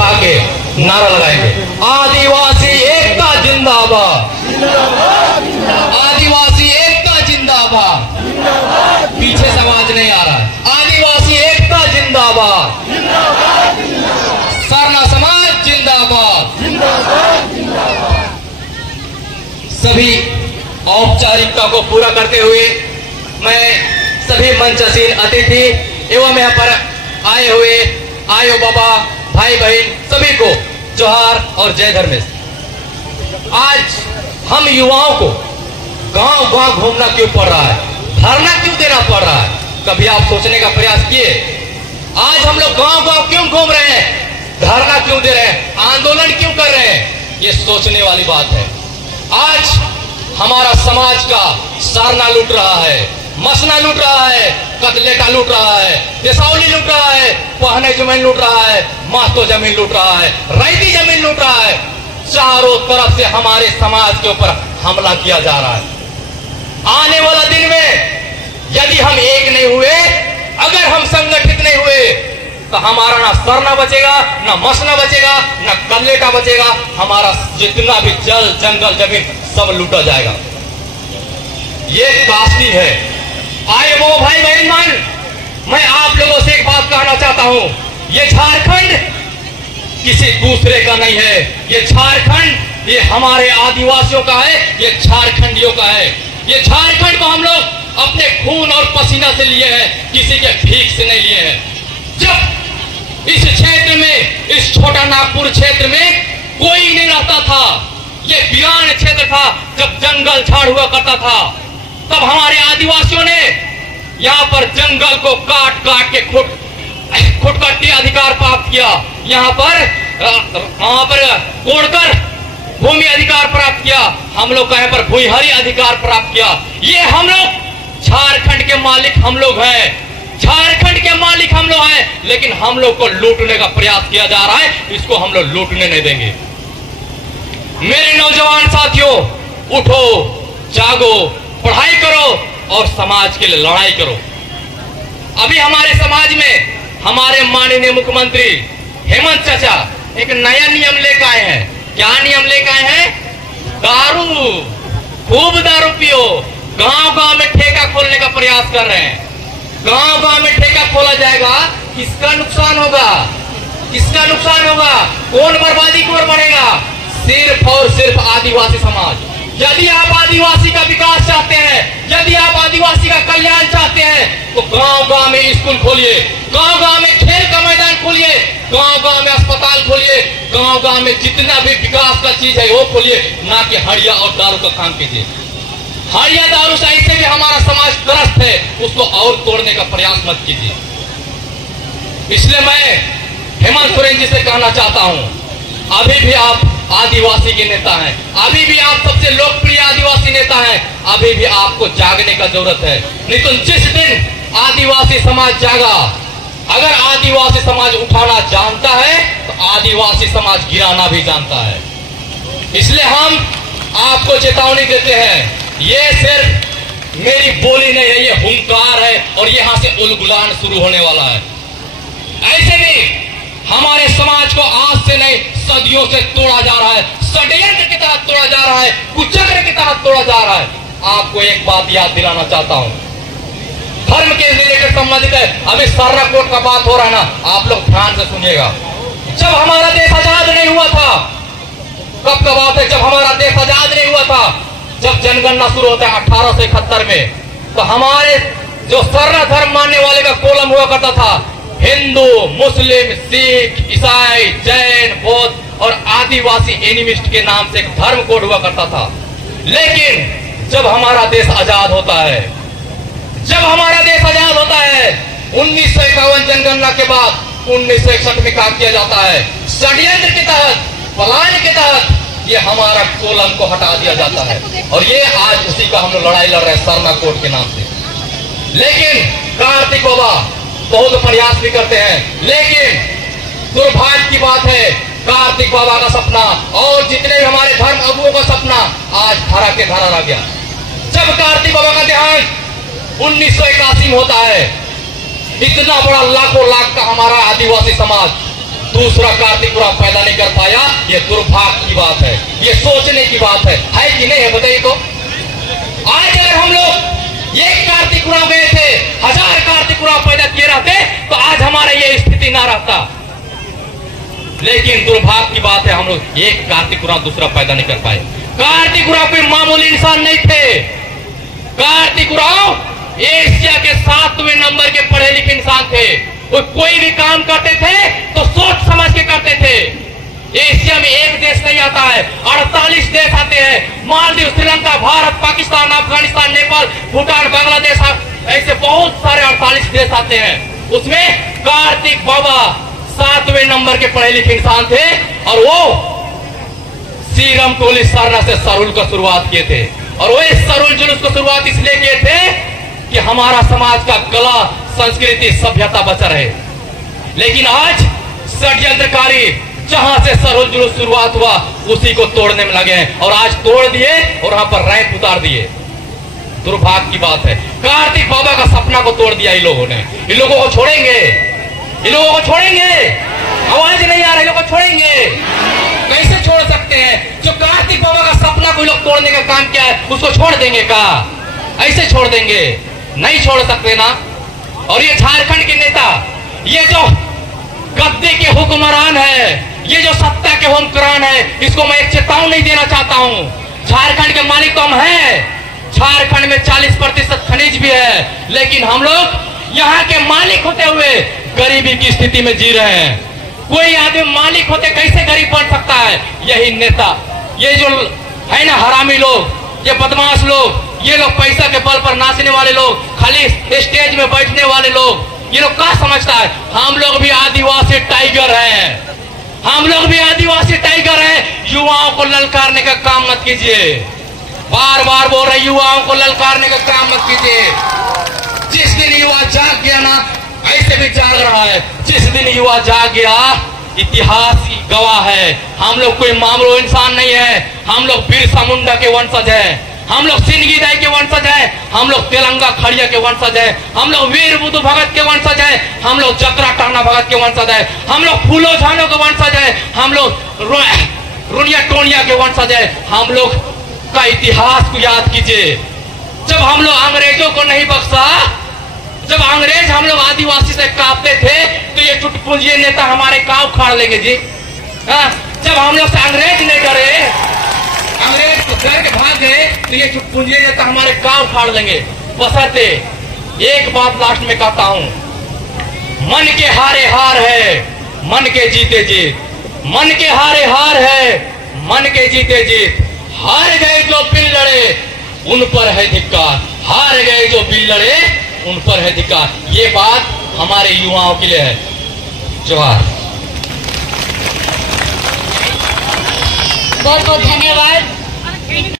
उठा के नारा लगाएंगे, आदिवासी एकता जिंदाबाद, आदिवासी एकता जिंदाबाद। पीछे से आवाज नहीं आ रहा है, आदिवासी एकता जिंदाबाद, सरना समाज जिंदाबाद। सभी औपचारिकता को पूरा करते हुए मैं सभी मंचासीन अतिथि एवं यहाँ पर आए हुए आयो बाबा भाई बहन सभी को जोहार और जय धर्मेश। आज हम युवाओं को गांव गांव घूमना क्यों पड़ रहा है, धरना क्यों देना पड़ रहा है, कभी आप सोचने का प्रयास किए? आज हम लोग गांव गांव क्यों घूम रहे हैं, धरना क्यों दे रहे हैं, आंदोलन क्यों कर रहे हैं? ये सोचने वाली बात है। आज हमारा समाज का सारना लूट रहा है, मसना लूट रहा है, कदलेटा लूट रहा है, देसावली लूट रहा है, पहने जमीन लूट रहा है, मातो जमीन लूट रहा है, रैती जमीन लूट रहा है। चारों तरफ से हमारे समाज के ऊपर हमला किया जा रहा है। आने वाला दिन में यदि हम एक नहीं हुए, अगर हम संगठित नहीं हुए, तो हमारा ना सरना बचेगा, ना मसना बचेगा, ना कदलेटा बचेगा। हमारा जितना भी जल जंगल जमीन सब लूटा जाएगा। ये काशी है। आए वो भाई बहन मन, मैं आप लोगों से एक बात कहना चाहता हूं, ये झारखंड किसी दूसरे का नहीं है, ये झारखंड ये हमारे आदिवासियों का है, ये झारखंडियों का है। ये झारखंड को हम लोग अपने खून और पसीना से लिए हैं, किसी के भीख से नहीं लिए हैं। जब इस क्षेत्र में, इस छोटा नागपुर क्षेत्र में कोई नहीं रहता था, ये वीरान क्षेत्र था, जब जंगल झाड़ हुआ करता था, तब हमारे आदिवासियों ने यहाँ पर जंगल को काट काट के खुटकट्टी अधिकार प्राप्त किया, यहाँ पर कोड़कर भूमि अधिकार प्राप्त किया, हम लोग यहाँ पर भूहरी अधिकार प्राप्त किया। ये हम लोग झारखंड के मालिक हम लोग हैं, झारखंड के मालिक हम लोग हैं, लेकिन हम लोग को लूटने का प्रयास किया जा रहा है, इसको हम लोग लूटने नहीं देंगे। मेरे नौजवान साथियों, उठो, जागो, पढ़ाई करो और समाज के लिए लड़ाई करो। अभी हमारे समाज में हमारे माननीय मुख्यमंत्री हेमंत चाचा एक नया नियम लेकर आए हैं। क्या नियम लेकर आए हैं? दारू, खूब दारू पियो। गांव गांव में ठेका खोलने का प्रयास कर रहे हैं। गांव गांव में ठेका खोला जाएगा, किसका नुकसान होगा? किसका नुकसान होगा? कौन बर्बादी की ओर बढ़ेगा? सिर्फ और सिर्फ आदिवासी समाज। यदि आप आदिवासी का विकास चाहते हैं, यदि आप आदिवासी का कल्याण चाहते हैं, तो गांव गांव में स्कूल खोलिए, गांव गांव में खेल का मैदान खोलिए, गांव गांव में अस्पताल खोलिए, गांव गांव में जितना भी विकास का चीज है वो खोलिए, ना कि हड़िया और दारू का काम कीजिए। हड़िया दारू से ऐसे भी हमारा समाज त्रस्त है, उसको और तोड़ने का प्रयास मत कीजिए। इसलिए मैं हेमंत सोरेन जी से कहना चाहता हूं, अभी भी आप आदिवासी के नेता हैं, अभी भी आप सबसे लोकप्रिय आदिवासी नेता हैं, अभी भी आपको जागने का जरूरत है। नहीं तो जिस दिन आदिवासी समाज जागा, अगर आदिवासी समाज उठाना जानता है तो आदिवासी समाज गिराना भी जानता है। इसलिए हम आपको चेतावनी देते हैं, ये सिर्फ मेरी बोली नहीं है, ये हुंकार है और यहां से उलगुलान शुरू होने वाला है। ऐसे भी हमारे समाज को आज से नहीं सदियों से तोड़ा जा रहा है, षड्यंत्र के तहत तोड़ा जा रहा है, कुचक्र के तहत तोड़ा जा रहा है। आपको एक बात याद दिलाना चाहता हूं, धर्म के रिलेटेड संबंधित है। अभी सरना कोर्ट का बात हो रहा है ना, आप लोग ध्यान से सुनिएगा। जब हमारा देश आजाद नहीं हुआ था, कब का बात है? जब हमारा देश आजाद नहीं हुआ था, जब जनगणना शुरू होता है 1871 में, तो हमारे जो सरना धर्म मानने वाले का कोलम हुआ करता था, हिंदू, मुस्लिम, सिख, ईसाई, जैन, बौद्ध और आदिवासी एनिमिस्ट के नाम से एक धर्म कोड हुआ करता था। लेकिन जब हमारा देश आजाद होता है, जब हमारा देश आजाद होता है 1951 जनगणना के बाद 1961 में काम किया जाता है, षड्यंत्र के तहत, पलायन के तहत ये हमारा कोलम को हटा दिया जाता है। और ये आज उसी का हम लोग लड़ाई लड़ रहे हैं सरना कोड के नाम से। लेकिन कार्तिक बाबा बहुत प्रयास भी करते हैं, लेकिन दुर्भाग्य की बात है, कार्तिक बाबा का सपना और जितने भी हमारे धर्म अगुओं का सपना आज धरा के धरा रह गया। जब कार्तिक बाबा का देहांत 1981 में होता है, इतना बड़ा लाखों लाख का हमारा आदिवासी समाज दूसरा कार्तिक उरांव पैदा नहीं कर पाया, ये दुर्भाग्य की बात है, ये सोचने की बात है कि नहीं है? बताइए तो। आज अगर हम लोग एक कार्तिक उरांव गए थे, 1000 कार्तिक उरांव पैदा किए रहते तो आज हमारा ये स्थिति ना रहता। लेकिन दुर्भाग्य की बात है, हम लोग एक कार्तिक उरांव दूसरा पैदा नहीं कर पाए। कार्तिक उरांव कोई मामूली इंसान नहीं थे। कार्तिक उरांव एशिया के 7वें नंबर के पढ़े लिखे इंसान थे। वो कोई भी काम करते थे तो सोच समझ के करते थे। एशिया में एक देश नहीं आता है, 48 देश आते हैं। मालदीव, श्रीलंका, भारत, पाकिस्तान, अफगानिस्तान, नेपाल, भूटान, बांग्लादेश, ऐसे बहुत सारे 48 देश आते हैं। उसमें कार्तिक बाबा 7वें नंबर के पढ़े लिखे इंसान थे और वो सीरम टोली सरना से सरुल का शुरुआत किए थे। और वो इस सरुल जुलूस को शुरुआत इसलिए किए थे कि हमारा समाज का कला, संस्कृति, सभ्यता बचा रहे। लेकिन आज षड्यंत्रकारी जहां से सरुल जुलूस शुरुआत हुआ उसी को तोड़ने में लगे हैं और आज तोड़ दिए और वहां पर रैंप उतार दिए। दुर्भाग्य की बात है, कार्तिक बाबा का सपना को तोड़ दिया इन लोगों ने। इन लोगों को छोड़ेंगे, इन लोगों को छोड़ेंगे? आवाज नहीं आ रही, लोगों को छोड़ेंगे? कैसे छोड़ सकते हैं? जो कार्तिक बाबा का सपना को लोग तोड़ने का काम किया है उसको छोड़ देंगे का? ऐसे छोड़ देंगे? नहीं छोड़ सकते ना। और ये झारखंड के नेता, ये जो गद्दे के हुक्मरान है, ये जो सत्ता के हुक्मरान है, इसको मैं एक चेतावनी देना चाहता हूं। झारखंड के मालिक तो हम हैं, झारखंड में 40% खनिज भी है, लेकिन हम लोग यहाँ के मालिक होते हुए गरीबी की स्थिति में जी रहे हैं। कोई आदमी मालिक होते कैसे गरीब बन सकता है? यही नेता, ये जो है ना हरामी लोग, ये बदमाश लोग, ये लोग पैसा के बल पर नाचने वाले लोग, खाली स्टेज में बैठने वाले लोग, ये लोग क्या समझता है? हम लोग भी आदिवासी टाइगर हैं, हम लोग भी आदिवासी टाइगर हैं। युवाओं को ललकारने का काम मत कीजिए। बार बार बोल रहे, युवाओं को ललकारने का काम मत कीजिए। जिस दिन युवा जाग गया ना, ऐसे भी जाग रहा है, जिस दिन युवा जाग गया, इतिहास गवाह है। हम लोग कोई मामूली इंसान नहीं है, हम लोग बिरसा मुंडा के वंशज हैं, हम लोग सिंगी दाई के वंशज हैं, हम लोग तेलंगा खड़िया के वंशज हैं, हम लोग वीर बुद्धू भगत के वंशज हैं, हम लोग जकरा टाना भगत के वंशज हैं, हम लोग फूलो झानो के वंशज हैं, हम लोग रुनिया टोनिया के वंशज हैं। हम लोग का इतिहास को याद कीजिए। जब हम लोग अंग्रेजों को नहीं बख्शा, जब अंग्रेज हम लोग आदिवासी से कांपते थे तो ये चुटपुंजिए नेता हमारे काव उखाड़ लेंगे जी। जब हम लोग से अंग्रेज नहीं डरे, अंग्रेज डर के भाग गए तो ये चुटपुंजिए नेता हमारे काव उखाड़ लेंगे। बशर्ते एक बात लास्ट में कहता हूं, मन के हारे हार है, मन के जीते जीत। मन के हारे हार है, मन के जीते जीत। हार गए जो बिल लड़े उन पर है धिक्कार, हार गए जो बिल लड़े उन पर है धिक्कार। ये बात हमारे युवाओं के लिए है। जोहार। बहुत बहुत धन्यवाद।